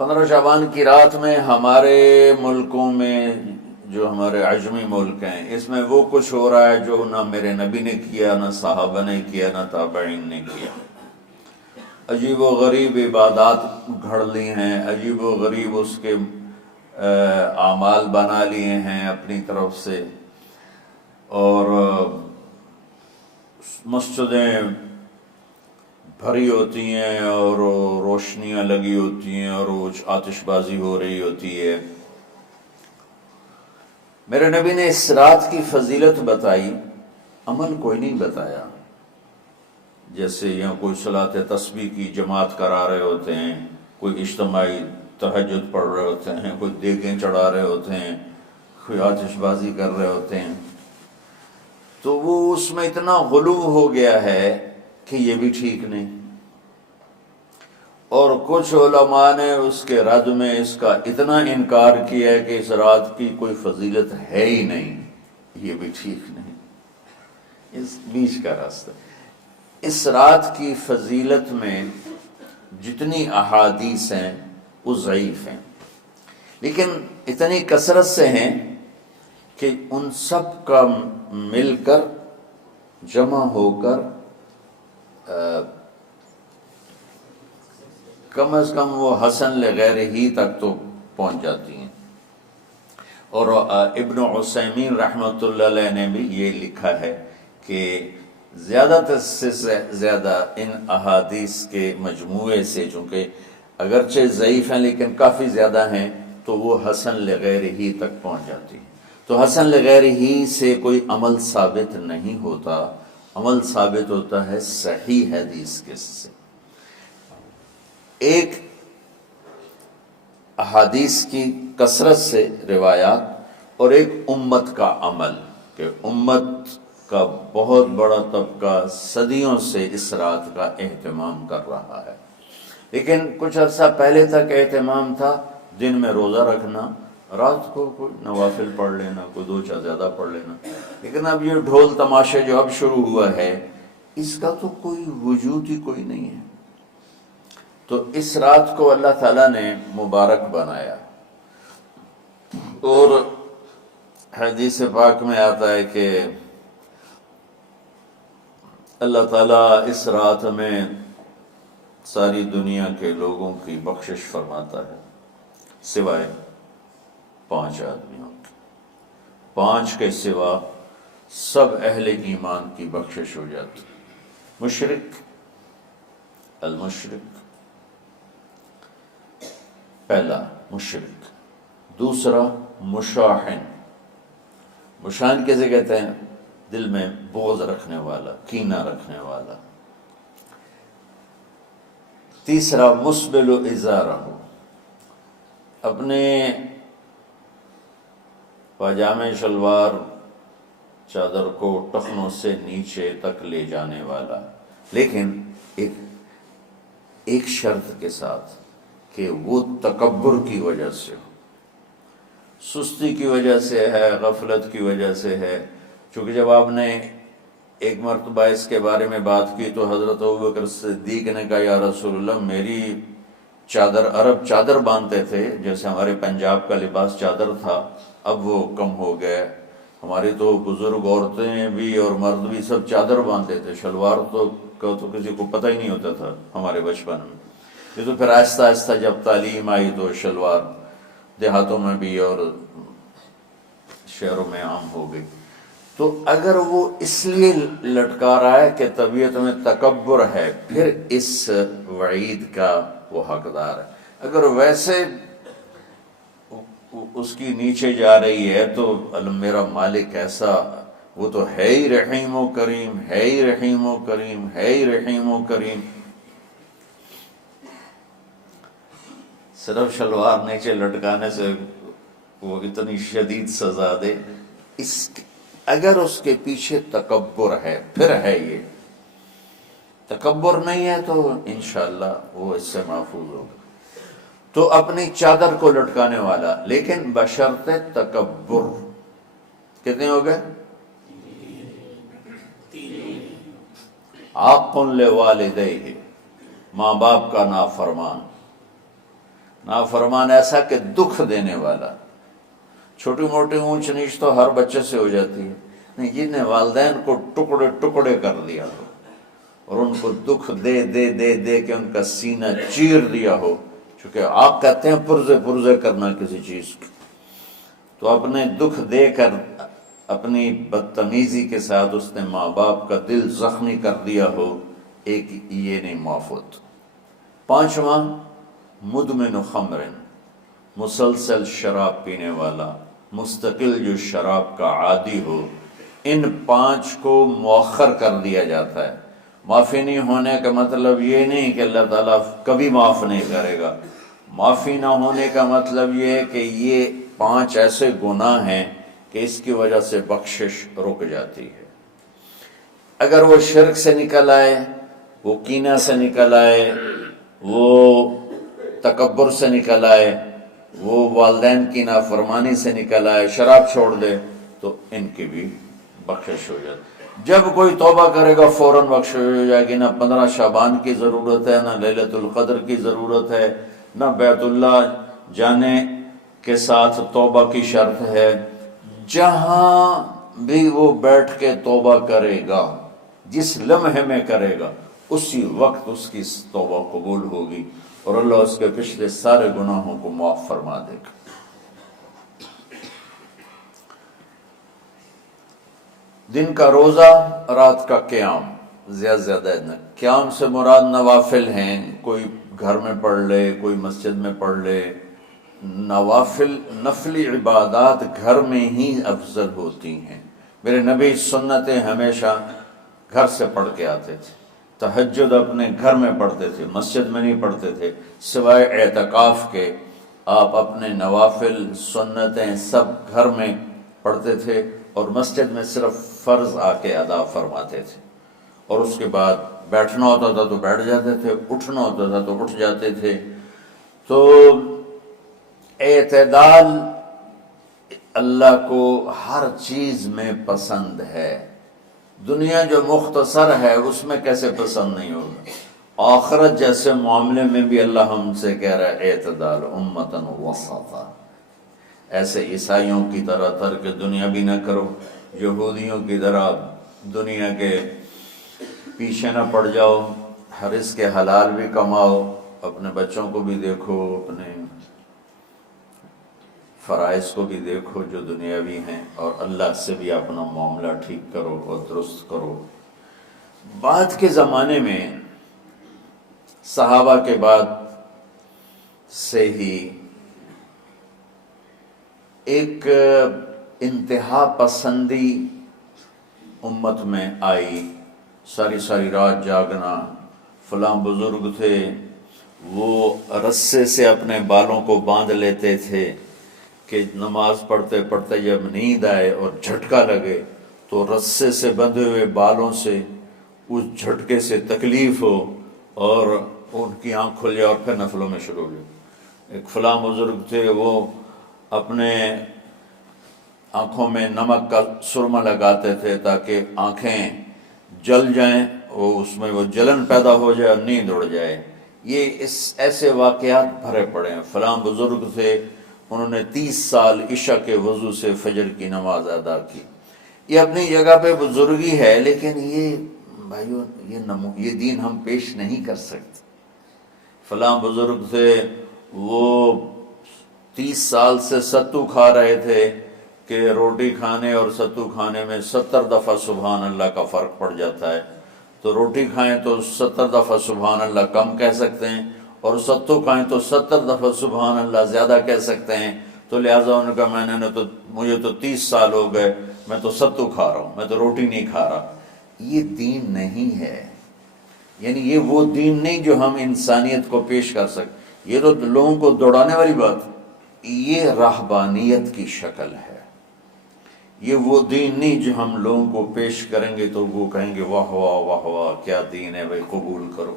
15 شعبان کی رات میں ہمارے ملکوں میں جو ہمارے عجمی ملک ہیں اس میں وہ کچھ ہو رہا ہے جو نہ میرے نبی نے کیا، نہ صحابہ نے کیا، نہ تابعین نے کیا۔ عجیب و غریب عبادات گھڑ لی ہیں، عجیب و غریب اس کے اعمال بنا لیے ہیں اپنی طرف سے، اور مسجدیں بھری ہوتی ہیں اور روشنیاں لگی ہوتی ہیں اور آتش بازی ہو رہی ہوتی ہے۔ میرے نبی نے اس رات کی فضیلت بتائی، عمل کوئی نہیں بتایا۔ جیسے یہاں کوئی صلاۃ تسبیح کی جماعت کرا رہے ہوتے ہیں، کوئی اجتماعی تہجد پڑھ رہے ہوتے ہیں، کوئی دیگیں چڑھا رہے ہوتے ہیں، کوئی آتش بازی کر رہے ہوتے ہیں، تو وہ اس میں اتنا غلو ہو گیا ہے کہ یہ بھی ٹھیک نہیں۔ اور کچھ علماء نے اس کے رد میں اس کا اتنا انکار کیا ہے کہ اس رات کی کوئی فضیلت ہے ہی نہیں، یہ بھی ٹھیک نہیں۔ اس بیچ کا راستہ، اس رات کی فضیلت میں جتنی احادیث ہیں وہ ضعیف ہیں، لیکن اتنی کثرت سے ہیں کہ ان سب کا مل کر جمع ہو کر کم از کم وہ حسن لغیر ہی تک تو پہنچ جاتی ہیں۔ اور ابن عثیمین رحمۃ اللہ علیہ نے بھی یہ لکھا ہے کہ زیادہ سے زیادہ ان احادیث کے مجموعے سے، چونکہ اگرچہ ضعیف ہیں لیکن کافی زیادہ ہیں، تو وہ حسن لغیر ہی تک پہنچ جاتی ہے۔ تو حسن لغیر ہی سے کوئی عمل ثابت نہیں ہوتا، عمل ثابت ہوتا ہے صحیح حدیث کے سے۔ ایک احادیث کی کثرت سے روایات، اور ایک امت کا عمل، کہ امت کا بہت بڑا طبقہ صدیوں سے اس رات کا اہتمام کر رہا ہے، لیکن کچھ عرصہ پہلے تک اہتمام تھا دن میں روزہ رکھنا، رات کو کوئی نوافل پڑھ لینا، کوئی دو چار زیادہ پڑھ لینا، لیکن اب یہ ڈھول تماشے جو اب شروع ہوا ہے اس کا تو کوئی وجود ہی کوئی نہیں ہے۔ تو اس رات کو اللہ تعالیٰ نے مبارک بنایا، اور حدیث پاک میں آتا ہے کہ اللہ تعالیٰ اس رات میں ساری دنیا کے لوگوں کی بخشش فرماتا ہے سوائے 5 آدمیوں کی۔ 5 کے سوا سب اہل ایمان کی بخشش ہو جاتی۔ مشرک، المشرک، پہلا مشرک، دوسرا مشاحن، مشاحن کیسے کہتے ہیں؟ دل میں بغض رکھنے والا، کینہ رکھنے والا۔ تیسرا مسبل ازارہ، اپنے پاجامے شلوار چادر کو ٹخنوں سے نیچے تک لے جانے والا، لیکن ایک شرط کے ساتھ کہ وہ تکبر کی وجہ سے ہو، سستی کی وجہ سے ہے، غفلت کی وجہ سے ہے۔ چونکہ جب آپ نے ایک مرتبہ اس کے بارے میں بات کی تو حضرت ابوبکر صدیق نے کہا یا رسول اللہ، میری چادر، عرب چادر باندھتے تھے جیسے ہمارے پنجاب کا لباس چادر تھا، اب وہ کم ہو گیا۔ ہماری تو بزرگ عورتیں بھی اور مرد بھی سب چادر باندھتے تھے، شلوار تو کسی کو پتہ ہی نہیں ہوتا تھا ہمارے بچپن میں۔ یہ تو پھر آہستہ آہستہ جب تعلیم آئی تو شلوار دیہاتوں میں بھی اور شہروں میں عام ہو گئی۔ تو اگر وہ اس لیے لٹکا رہا ہے کہ طبیعت میں تکبر ہے، پھر اس وعید کا وہ حقدار ہے۔ اگر ویسے اس کی نیچے جا رہی ہے تو میرا مالک ایسا، وہ تو ہے ہی رحیم و کریم، ہے ہی رحیم و کریم، ہے ہی رحیم و کریم، صرف شلوار نیچے لٹکانے سے وہ اتنی شدید سزا دے۔ اگر اس کے پیچھے تکبر ہے، پھر ہے یہ، تکبر نہیں ہے تو انشاءاللہ وہ اس سے محفوظ ہوگا۔ تو اپنی چادر کو لٹکانے والا، لیکن بشرط تکبر۔ کتنے ہو گئے؟ عاق لوالدیہ، ماں باپ کا نافرمان، نافرمان ایسا کہ دکھ دینے والا. چھوٹی موٹی اونچ نیچ تو ہر بچے سے ہو جاتی ہے، نہیں جن نے والدین کو ٹکڑے ٹکڑے کر دیا ہو اور ان کو دکھ دے دے دے دے کے ان کا سینہ چیر دیا ہو. چونکہ آپ کہتے ہیں پرزے پرزے کرنا کسی چیز کی، تو اپنے دکھ دے کر اپنی بدتمیزی کے ساتھ اس نے ماں باپ کا دل زخمی کر دیا ہو، ایک یہ نہیں معاف ہوتا. پانچواں مدمن خمر، مسلسل شراب پینے والا، مستقل جو شراب کا عادی ہو. ان پانچ کو مؤخر کر دیا جاتا ہے. معافی نہیں ہونے کا مطلب یہ نہیں کہ اللہ تعالیٰ کبھی معاف نہیں کرے گا. معافی نہ ہونے کا مطلب یہ ہے کہ یہ پانچ ایسے گناہ ہیں کہ اس کی وجہ سے بخشش رک جاتی ہے. اگر وہ شرک سے نکل آئے، وہ کینہ سے نکل آئے، وہ تکبر سے نکل آئے، وہ والدین کی نافرمانی سے نکل آئے، شراب چھوڑ دے، تو ان کی بھی بخشش ہو جاتی. جب کوئی توبہ کرے گا فوراً بخشش ہو جائے گی. نہ 15 شعبان کی ضرورت ہے، نہ لیلۃ القدر کی ضرورت ہے، نہ بیت اللہ جانے کے ساتھ توبہ کی شرط ہے. جہاں بھی وہ بیٹھ کے توبہ کرے گا، جس لمحے میں کرے گا، اسی وقت اس کی توبہ قبول ہوگی اور اللہ اس کے پچھلے سارے گناہوں کو معاف فرما دے گا. دن کا روزہ، رات کا قیام، زیادہ قیام سے مراد نوافل ہیں. کوئی گھر میں پڑھ لے، کوئی مسجد میں پڑھ لے. نوافل نفلی عبادات گھر میں ہی افضل ہوتی ہیں. میرے نبی سنتیں ہمیشہ گھر سے پڑھ کے آتے تھے. تہجد اپنے گھر میں پڑھتے تھے، مسجد میں نہیں پڑھتے تھے. سوائے اعتکاف کے آپ اپنے نوافل سنتیں سب گھر میں پڑھتے تھے اور مسجد میں صرف فرض آ کے ادا فرماتے تھے. اور اس کے بعد بیٹھنا ہوتا تھا تو بیٹھ جاتے تھے، اٹھنا ہوتا تھا تو اٹھ جاتے تھے. تو اعتدال اللہ کو ہر چیز میں پسند ہے. دنیا جو مختصر ہے اس میں کیسے پسند نہیں ہوگا؟ آخرت جیسے معاملے میں بھی اللہ ہم سے کہہ رہا ہے اعتدال، امتن وسطا. ایسے عیسائیوں کی طرح ترک دنیا بھی نہ کرو، یہودیوں کی طرح دنیا کے پیچھے نہ پڑ جاؤ. رزق کے حلال بھی کماؤ، اپنے بچوں کو بھی دیکھو، اپنے فرائض کو بھی دیکھو جو دنیاوی ہیں، اور اللہ سے بھی اپنا معاملہ ٹھیک کرو اور درست کرو. بعد کے زمانے میں صحابہ کے بعد سے ہی ایک انتہا پسندی امت میں آئی. ساری رات جاگنا. فلاں بزرگ تھے وہ رسے سے اپنے بالوں کو باندھ لیتے تھے کہ نماز پڑھتے پڑھتے جب نیند آئے اور جھٹکا لگے تو رسے سے بندھے ہوئے بالوں سے اس جھٹکے سے تکلیف ہو اور ان کی آنکھ کھل جائے اور پھر نفلوں میں شروع ہو جائے. ایک فلاں بزرگ تھے وہ اپنے آنکھوں میں نمک کا سرما لگاتے تھے تاکہ آنکھیں جل جائیں، اس میں وہ جلن پیدا ہو جائے اور نیند اڑ جائے. یہ ایسے واقعات بھرے پڑے ہیں. فلاں بزرگ تھے انہوں نے 30 سال عشاء کے وضو سے فجر کی نماز ادا کی. یہ اپنی جگہ پہ بزرگی ہے، لیکن یہ بھائیو یہ دین ہم پیش نہیں کر سکتے. فلاں بزرگ تھے وہ 30 سال سے ستو کھا رہے تھے کہ روٹی کھانے اور ستو کھانے میں 70 دفعہ سبحان اللہ کا فرق پڑ جاتا ہے. تو روٹی کھائیں تو 70 دفعہ سبحان اللہ کم کہہ سکتے ہیں، اور ستو کھائیں تو 70 دفعہ سبحان اللہ زیادہ کہہ سکتے ہیں. تو لہٰذا ان کا مجھے تو 30 سال ہو گئے، میں تو ستو کھا رہا ہوں، میں تو روٹی نہیں کھا رہا. یہ دین نہیں ہے. یعنی یہ وہ دین نہیں جو ہم انسانیت کو پیش کر سکتے. یہ تو لوگوں کو دوڑانے والی بات. یہ رہبانیت کی شکل ہے. یہ وہ دین نہیں جو ہم لوگوں کو پیش کریں گے تو وہ کہیں گے واہ واہ واہ واہ کیا دین ہے بھائی، قبول کرو.